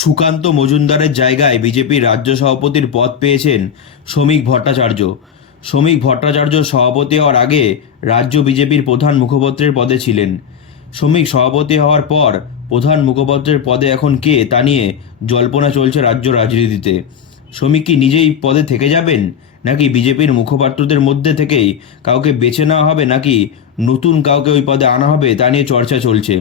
সুকান্ত মজুমদারের জায়গায় বিজেপির রাজ্য সভাপতির পদ পেয়েছেন শ্রমিক ভট্টাচার্য। শ্রমিক ভট্টাচার্য সভাপতি হওয়ার আগে রাজ্য বিজেপির প্রধান মুখপাত্রের পদে ছিলেন। শ্রমিক সভাপতি হওয়ার পর প্রধান মুখপাত্রের পদে এখন কে তা নিয়ে জল্পনা চলছে রাজ্য রাজনীতিতে। শ্রমিক কি নিজেই পদে থেকে যাবেন? নাকি বিজেপির মুখপাত্রদের মধ্যে থেকেই কাউকে বেছে নেওয়া হবে? নাকি নতুন কাউকে ওই পদে আনা হবে? তা নিয়ে চর্চা চলছে।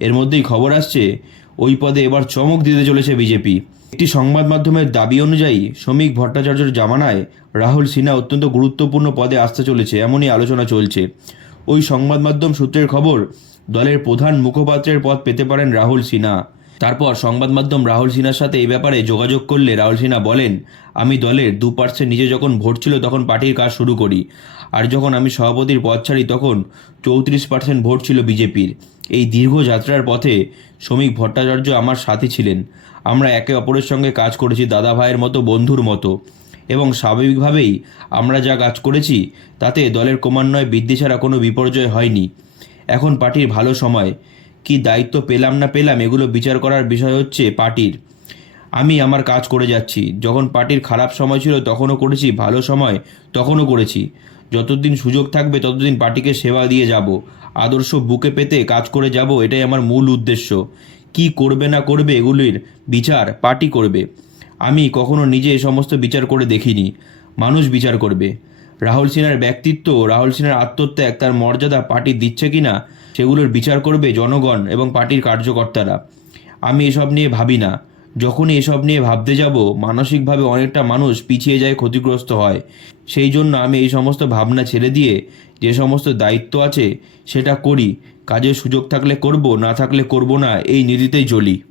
এর মধ্যেই খবর আসছে ওই পদে এবার চমক দিতে চলেছে বিজেপি। একটি সংবাদ মাধ্যমের দাবি অনুযায়ী, শ্রমিক ভট্টাচার্যর জামানায় রাহুল সিনহা অত্যন্ত গুরুত্বপূর্ণ পদে আসতে চলেছে, এমনই আলোচনা চলছে। ওই সংবাদ মাধ্যম সূত্রের খবর, দলের প্রধান মুখপাত্রের পদ পেতে পারেন রাহুল সিনহা। তারপর সংবাদ মাধ্যম রাহুল সিনহার সাথে এই ব্যাপারে যোগাযোগ করলে রাহুল সিনহা বলেন, আমি দলের দু পার্সেন্ট নিচে যখন ভোট ছিল তখন পার্টির কাজ শুরু করি। আর যখন আমি সভাপতির পদ ছাড়ি তখন চৌত্রিশ পার্সেন্ট ভোট ছিল বিজেপির। এই দীর্ঘ যাত্রার পথে শ্রমিক ভট্টাচার্য আমার সাথী ছিলেন। আমরা একে অপরের সঙ্গে কাজ করেছি দাদা ভাইয়ের মতো, বন্ধুর মতো। এবং স্বাভাবিকভাবেই আমরা যা কাজ করেছি, তাতে দলের ক্রমান্বয়ে বৃদ্ধি ছাড়া কোনো বিপর্যয় হয়নি। এখন পার্টির ভালো সময়। কি দায়িত্ব পেলাম না পেলাম, এগুলো বিচার করার বিষয় হচ্ছে পার্টির। আমি আমার কাজ করে যাচ্ছি। যখন পার্টির খারাপ সময় ছিল তখনও করেছি, ভালো সময় তখনও করেছি। যতদিন সুযোগ থাকবে ততদিন পার্টিকে সেবা দিয়ে যাব। আদর্শ বুকে পেতে কাজ করে যাব, এটাই আমার মূল উদ্দেশ্য। কি করবে না করবে এগুলির বিচার পার্টি করবে। আমি কখনো নিজে এই সমস্ত বিচার করে দেখিনি। মানুষ বিচার করবে। রাহুল সিনহার ব্যক্তিত্ব, রাহুল সিনহার আত্মত্যাগ, তার মর্যাদা পার্টি দিচ্ছে কি না, সেগুলোর বিচার করবে জনগণ এবং পার্টির কার্যকর্তারা। আমি এসব নিয়ে ভাবি না। যখনই এসব নিয়ে ভাবতে যাব, মানসিকভাবে অনেকটা মানুষ পিছিয়ে যায়, ক্ষতিগ্রস্ত হয়। সেই জন্য আমি এই সমস্ত ভাবনা ছেড়ে দিয়ে যে সমস্ত দায়িত্ব আছে, সেটা করি। কাজের সুযোগ থাকলে করব, না থাকলে করব না, এই নীতিতেই চলি।